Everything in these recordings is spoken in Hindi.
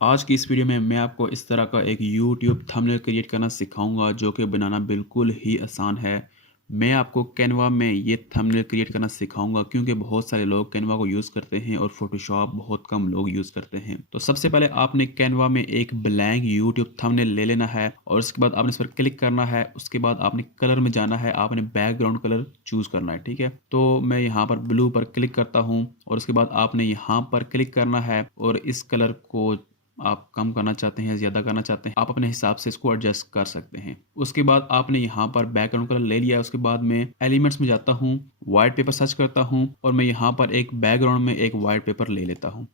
आज की इस वीडियो में मैं आपको इस तरह का एक यूट्यूब थंबनेल क्रिएट करना सिखाऊंगा जो कि बनाना बिल्कुल ही आसान है। मैं आपको कैनवा में ये थंबनेल क्रिएट करना सिखाऊंगा क्योंकि बहुत सारे लोग कैनवा को यूज़ करते हैं और फोटोशॉप बहुत कम लोग यूज़ करते हैं। तो सबसे पहले आपने कैनवा में एक ब्लैंक यूट्यूब थंबनेल ले लेना है और उसके बाद आपने इस पर क्लिक करना है। उसके बाद आपने कलर में जाना है, आपने बैकग्राउंड कलर चूज़ करना है, ठीक है। तो मैं यहाँ पर ब्लू पर क्लिक करता हूँ और उसके बाद आपने यहाँ पर क्लिक करना है और इस कलर को आप कम करना चाहते हैं, ज़्यादा करना चाहते हैं, आप अपने हिसाब से इसको एडजस्ट कर सकते हैं। उसके बाद आपने यहाँ पर बैकग्राउंड कलर ले लिया। उसके बाद मैं एलिमेंट्स में जाता हूँ, वाइट पेपर सर्च करता हूँ और मैं यहाँ पर एक बैकग्राउंड में एक वाइट पेपर ले लेता हूँ।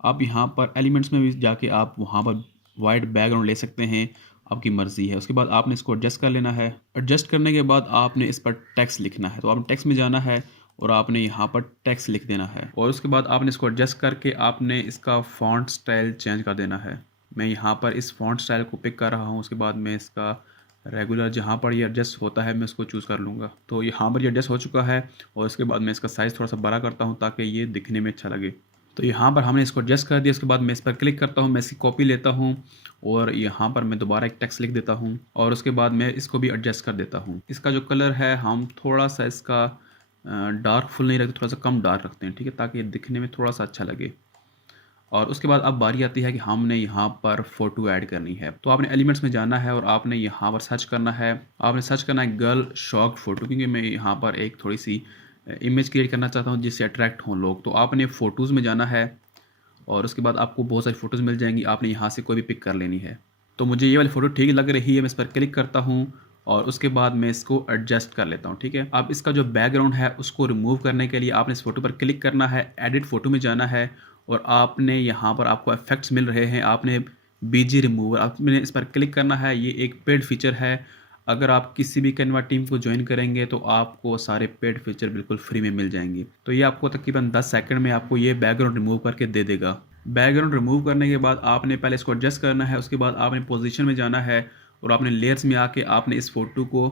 आप यहाँ पर एलिमेंट्स में भी जाके आप वहाँ पर वाइट बैकग्राउंड ले सकते हैं, आपकी मर्ज़ी है। उसके बाद आपने इसको एडजस्ट कर लेना है। एडजस्ट करने के बाद आपने इस पर टेक्स्ट लिखना है, तो आपने टेक्स्ट में जाना है और आपने यहाँ पर टेक्स्ट लिख देना है और उसके बाद आपने इसको एडजस्ट करके आपने इसका फ़ॉन्ट स्टाइल चेंज कर देना है। मैं यहाँ पर इस फ़ॉन्ट स्टाइल को पिक कर रहा हूँ। उसके बाद मैं इसका रेगुलर जहाँ पर ये एडजस्ट होता है मैं उसको चूज़ कर लूँगा। तो यहाँ पर ये एडजस्ट हो चुका है और उसके बाद मैं इसका साइज़ थोड़ा सा बड़ा करता हूँ ताकि ये दिखने में अच्छा लगे। तो यहाँ पर हमने इसको एडजस्ट कर दिया। उसके बाद मैं इस पर क्लिक करता हूँ, मैं इसकी कॉपी लेता हूँ और यहाँ पर मैं दोबारा एक टेक्स्ट लिख देता हूँ और उसके बाद मैं इसको भी एडजस्ट कर देता हूँ। इसका जो कलर है हम थोड़ा सा इसका डार्क फुल नहीं रखते, थोड़ा सा कम डार्क रखते हैं, ठीक है, ताकि दिखने में थोड़ा सा अच्छा लगे। और उसके बाद अब बारी आती है कि हमने यहाँ पर फ़ोटो ऐड करनी है। तो आपने एलिमेंट्स में जाना है और आपने यहाँ पर सर्च करना है। आपने सर्च करना है गर्ल शॉक्ड फ़ोटो, क्योंकि मैं यहाँ पर एक थोड़ी सी इमेज क्रिएट करना चाहता हूँ जिससे अट्रैक्ट हों लोग। तो आपने फ़ोटोज़ में जाना है और उसके बाद आपको बहुत सारी फ़ोटोज़ मिल जाएंगी। आपने यहाँ से कोई भी पिक कर लेनी है। तो मुझे ये वाली फ़ोटो ठीक लग रही है, मैं इस पर क्लिक करता हूँ और उसके बाद मैं इसको एडजस्ट कर लेता हूँ, ठीक है। अब इसका जो बैकग्राउंड है उसको रिमूव करने के लिए आपने इस फ़ोटो पर क्लिक करना है, एडिट फ़ोटो में जाना है और आपने यहाँ पर आपको इफ़ेक्ट्स मिल रहे हैं, आपने बीजी रिमूवर आपने इस पर क्लिक करना है। ये एक पेड फीचर है। अगर आप किसी भी कैनवा टीम को ज्वाइन करेंगे तो आपको सारे पेड फीचर बिल्कुल फ्री में मिल जाएंगे। तो ये आपको तकरीबन 10 सेकंड में आपको ये बैकग्राउंड रिमूव करके दे देगा। बैकग्राउंड रिमूव करने के बाद आपने पहले इसको एडजस्ट करना है। उसके बाद आपने पोजीशन में जाना है और आपने लेयर्स में आके आपने इस फ़ोटो को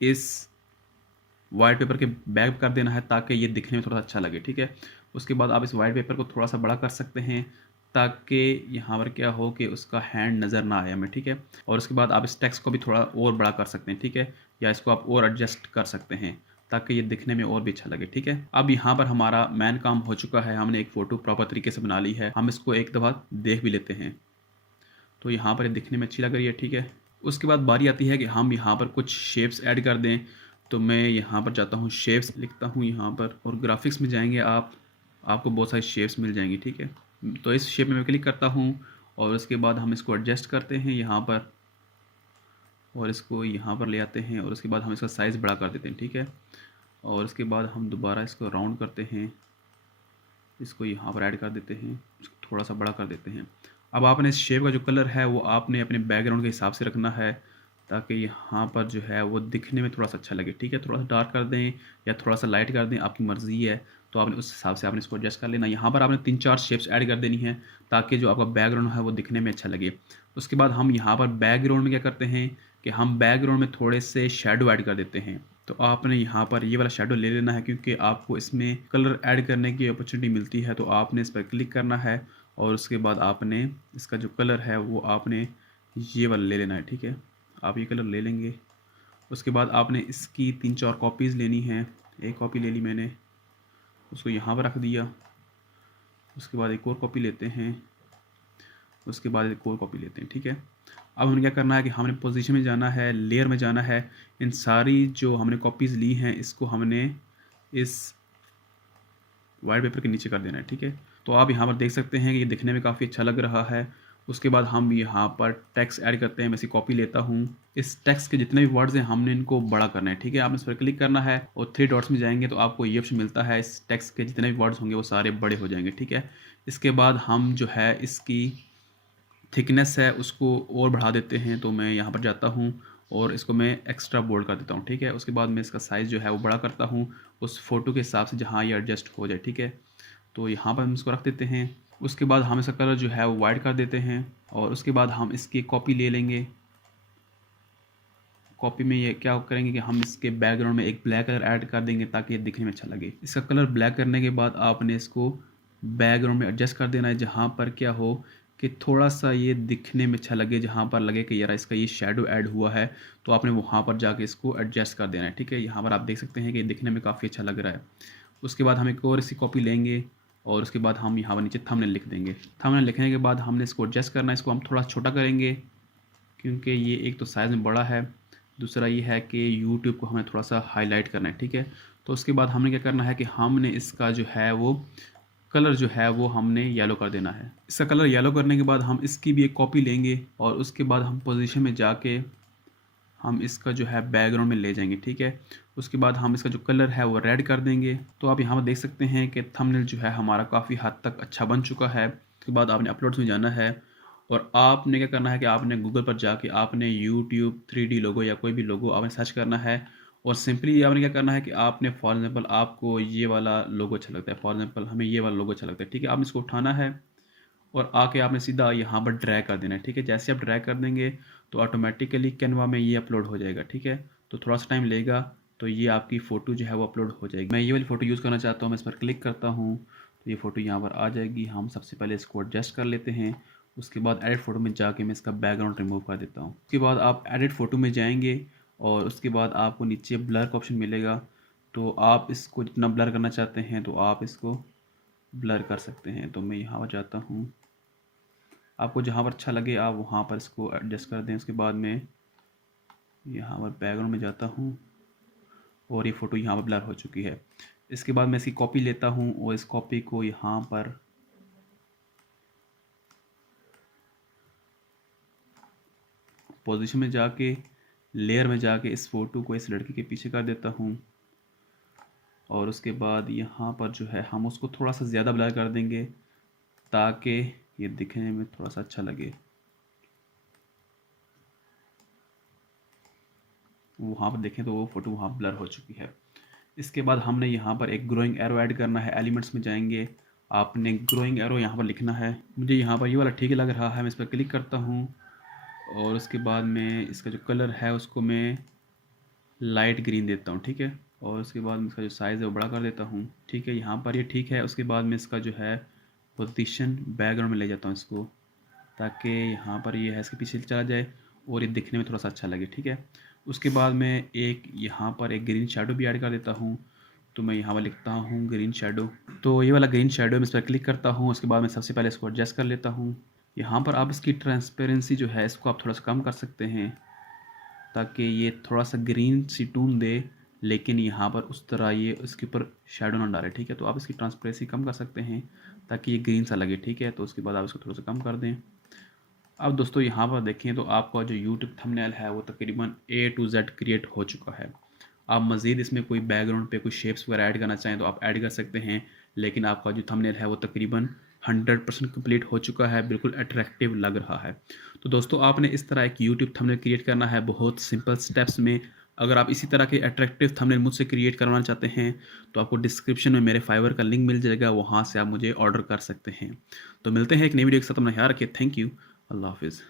इस वाइट पेपर के बैक कर देना है ताकि ये दिखने में थोड़ा अच्छा लगे, ठीक है। उसके बाद आप इस वाइट पेपर को थोड़ा सा बड़ा कर सकते हैं ताकि यहाँ पर क्या हो कि उसका हैंड नज़र ना आए हमें, ठीक है। और उसके बाद आप इस टेक्स्ट को भी थोड़ा और बड़ा कर सकते हैं, ठीक है, या इसको आप और एडजस्ट कर सकते हैं ताकि ये दिखने में और भी अच्छा लगे, ठीक है। अब यहाँ पर हमारा मेन काम हो चुका है, हमने एक फ़ोटो प्रॉपर तरीके से बना ली है। हम इसको एक दफ़ा देख भी लेते हैं। तो यहाँ पर ये दिखने में अच्छी लग रही है, ठीक है। उसके बाद बारी आती है कि हम यहाँ पर कुछ शेप्स ऐड कर दें। तो मैं यहाँ पर जाता हूँ, शेप्स लिखता हूँ यहाँ पर और ग्राफिक्स में जाएंगे आप, आपको बहुत सारी शेप्स मिल जाएंगी, ठीक है। तो इस शेप में मैं क्लिक करता हूँ और उसके बाद हम इसको एडजस्ट करते हैं यहाँ पर और इसको यहाँ पर ले आते हैं और उसके बाद हम इसका साइज़ बड़ा कर देते हैं, ठीक है। और उसके बाद हम दोबारा इसको राउंड करते हैं, इसको यहाँ पर ऐड कर देते हैं, इसको थोड़ा सा बड़ा कर देते हैं। अब आपने इस शेप का जो कलर है वो आपने अपने बैकग्राउंड के हिसाब से रखना है ताकि यहाँ पर जो है वो दिखने में थोड़ा सा अच्छा लगे, ठीक है। थोड़ा सा डार्क कर दें या थोड़ा सा लाइट कर दें, आपकी मर्ज़ी है। तो आपने उस हिसाब से आपने इसको एडजस्ट कर लेना। यहाँ पर आपने 3-4 शेप्स ऐड कर देनी है ताकि जो आपका बैकग्राउंड है वो दिखने में अच्छा लगे। उसके बाद हम यहाँ पर बैकग्राउंड में क्या करते हैं कि हम बैकग्राउंड में थोड़े से शेडो ऐड कर देते हैं। तो आपने यहाँ पर ये वाला शेडो ले लेना है क्योंकि आपको इसमें कलर ऐड करने की अपॉर्चुनिटी मिलती है। तो आपने इस पर क्लिक करना है और उसके बाद आपने इसका जो कलर है वो आपने ये वाला ले लेना है, ठीक है। आप ये कलर ले लेंगे। उसके बाद आपने इसकी 3-4 कॉपीज़ लेनी है। एक कॉपी ले ली मैंने, उसको यहाँ पर रख दिया। उसके बाद एक और कॉपी लेते हैं, उसके बाद एक और कॉपी लेते हैं, ठीक है। अब हमें क्या करना है कि हमने पोजीशन में जाना है, लेयर में जाना है। इन सारी जो हमने कॉपीज़ ली हैं इसको हमने इस वाइट पेपर के नीचे कर देना है, ठीक है। तो आप यहाँ पर देख सकते हैं कि ये दिखने में काफ़ी अच्छा लग रहा है। उसके बाद हम यहाँ पर टेक्स्ट ऐड करते हैं। मैं इसी कॉपी लेता हूँ। इस टेक्स्ट के जितने भी वर्ड्स हैं हमने इनको बड़ा करना है, ठीक है। आपने इस पर क्लिक करना है और 3 डॉट्स में जाएंगे तो आपको ये ऑप्शन मिलता है। इस टेक्स्ट के जितने भी वर्ड्स होंगे वो सारे बड़े हो जाएंगे, ठीक है। इसके बाद हम जो है इसकी थिकनेस है उसको और बढ़ा देते हैं। तो मैं यहाँ पर जाता हूँ और इसको मैं एक्स्ट्रा बोल्ड कर देता हूँ, ठीक है। उसके बाद मैं इसका साइज़ जो है वो बड़ा करता हूँ उस फ़ोटो के हिसाब से जहाँ ये एडजस्ट हो जाए, ठीक है। तो यहाँ पर हम इसको रख देते हैं। उसके बाद हम इसका कलर जो है वो वाइट कर देते हैं और उसके बाद हम इसकी कॉपी ले लेंगे। कॉपी में ये क्या करेंगे कि हम इसके बैकग्राउंड में एक ब्लैक कलर ऐड कर देंगे ताकि ये दिखने में अच्छा लगे। इसका कलर ब्लैक करने के बाद आपने इसको बैकग्राउंड में एडजस्ट कर देना है जहाँ पर क्या हो कि थोड़ा-सा ये दिखने में अच्छा लगे, जहाँ पर लगे कि यार इसका ये शैडो ऐड हुआ है, तो आपने वहाँ पर जाके इसको एडजस्ट कर देना है, ठीक है? यहाँ पर आप देख सकते हैं कि दिखने में काफ़ी अच्छा लग रहा है। उसके बाद हम एक और इसकी कॉपी लेंगे और उसके बाद हम यहाँ पर नीचे थंबनेल लिख देंगे। थंबनेल लिखने के बाद हमने इसको एडजस्ट करना है, इसको हम थोड़ा छोटा करेंगे क्योंकि ये एक तो साइज़ में बड़ा है, दूसरा ये है कि यूट्यूब को हमें थोड़ा-सा हाइलाइट करना है, ठीक है? तो उसके बाद हमने क्या करना है कि हमने इसका जो है वो कलर जो है वो हमने येलो कर देना है। इसका कलर येलो करने के बाद हम इसकी भी एक कॉपी लेंगे और उसके बाद हम पोजीशन में जाके हम इसका जो है बैकग्राउंड में ले जाएंगे, ठीक है? उसके बाद हम इसका जो कलर है वो रेड कर देंगे। तो आप यहाँ पर देख सकते हैं कि थंबनेल जो है हमारा काफ़ी हद तक अच्छा बन चुका है। उसके बाद आपने अपलोड्स में जाना है और आपने क्या करना है कि आपने गूगल पर जाके आपने यूट्यूब 3D लोगो या कोई भी लोगो आपने सर्च करना है और सिंपली आपने क्या करना है कि आपने फॉर एग्जांपल आपको ये वाला लोगो अच्छा लगता है, फॉर एग्जांपल हमें ये वाला लोगो अच्छा लगता है, ठीक है? आपने इसको उठाना है और आके आपने सीधा यहाँ पर ड्रैग कर देना है, ठीक है? जैसे आप ड्रैग कर देंगे तो ऑटोमेटिकली कैनवा में ये अपलोड हो जाएगा, ठीक है? तो थोड़ा सा टाइम लेगा, तो ये आपकी फ़ोटो जो है वो अपलोड हो जाएगी। मैं ये वाली फ़ोटो यूज़ करना चाहता हूँ, मैं इस पर क्लिक करता हूँ तो ये फ़ोटो यहाँ पर आ जाएगी। हम सबसे पहले इसको एडजस्ट कर लेते हैं, उसके बाद एडिट फ़ोटो में जाके मैं इसका बैकग्राउंड रिमूव कर देता हूँ। उसके बाद आप एडिट फ़ोटो में जाएंगे और उसके बाद आपको नीचे ब्लर का ऑप्शन मिलेगा, तो आप इसको जितना ब्लर करना चाहते हैं तो आप इसको ब्लर कर सकते हैं। तो मैं यहाँ पर जाता हूँ, आपको जहाँ पर अच्छा लगे आप वहाँ पर इसको एडजस्ट कर दें। उसके बाद मैं यहाँ पर बैकग्राउंड में जाता हूँ और ये फ़ोटो यहाँ पर ब्लर हो चुकी है। इसके बाद मैं इसकी कॉपी लेता हूँ और इस कॉपी को यहाँ पर पोजीशन में जाके लेयर में जाके इस फ़ोटो को इस लड़की के पीछे कर देता हूँ और उसके बाद यहाँ पर जो है हम उसको थोड़ा सा ज़्यादा ब्लर कर देंगे ताकि ये दिखने में थोड़ा सा अच्छा लगे। वहाँ पर देखें तो वो फ़ोटो वहाँ ब्लर हो चुकी है। इसके बाद हमने यहाँ पर एक ग्रोइंग एरो ऐड करना है। एलिमेंट्स में जाएंगे, आपने ग्रोइंग एरो यहाँ पर लिखना है। मुझे यहाँ पर ये वाला ठीक लग रहा है, मैं इस पर क्लिक करता हूँ और उसके बाद मैं इसका जो कलर है उसको मैं लाइट ग्रीन देता हूँ, ठीक है? और उसके बाद मैं इसका जो साइज़ है वो बड़ा कर देता हूँ, ठीक है? यहाँ पर ये ठीक है। उसके बाद मैं इसका जो है पोजीशन बैकग्राउंड में ले जाता हूँ इसको, ताकि यहाँ पर ये है इसके पीछे चला जाए और ये दिखने में थोड़ा सा अच्छा लगे, ठीक है? उसके बाद मैं एक यहाँ पर एक ग्रीन शैडो भी ऐड कर देता हूँ, तो मैं यहाँ पर लिखता हूँ ग्रीन शैडो। तो ये वाला ग्रीन शैडो मैं इस पर क्लिक करता हूँ। उसके बाद मैं सबसे पहले इसको एडजस्ट कर लेता हूँ। यहाँ पर आप इसकी ट्रांसपेरेंसी जो है इसको आप थोड़ा सा कम कर सकते हैं ताकि ये थोड़ा सा ग्रीन सी टून दे, लेकिन यहाँ पर उस तरह ये उसके ऊपर शैडो ना डाले, ठीक है? तो आप इसकी ट्रांसपेरेंसी कम कर सकते हैं ताकि ये ग्रीन सा लगे, ठीक है? तो उसके बाद आप इसको थोड़ा सा कम कर दें। अब दोस्तों यहाँ पर देखें तो आपका जो यूट्यूब थंबनेल है वो तकरीबन A to Z क्रिएट हो चुका है। आप मज़ीद इसमें कोई बैकग्राउंड पे कोई शेप्स वगैरह ऐड करना चाहें तो आप ऐड कर सकते हैं, लेकिन आपका जो थंबनेल है वो तकरीबन 100% कंप्लीट हो चुका है, बिल्कुल अट्रैक्टिव लग रहा है। तो दोस्तों आपने इस तरह एक यूट्यूब थंबनेल क्रिएट करना है बहुत सिंपल स्टेप्स में। अगर आप इसी तरह के अट्रैक्टिव थंबनेल मुझसे क्रिएट करवाना चाहते हैं तो आपको डिस्क्रिप्शन में मेरे फाइवर का लिंक मिल जाएगा, वहाँ से आप मुझे ऑर्डर कर सकते हैं। तो मिलते हैं एक नई वीडियो के साथ, अपना ख्याल रखिए। Thank you. अल्लाह हाफिज़।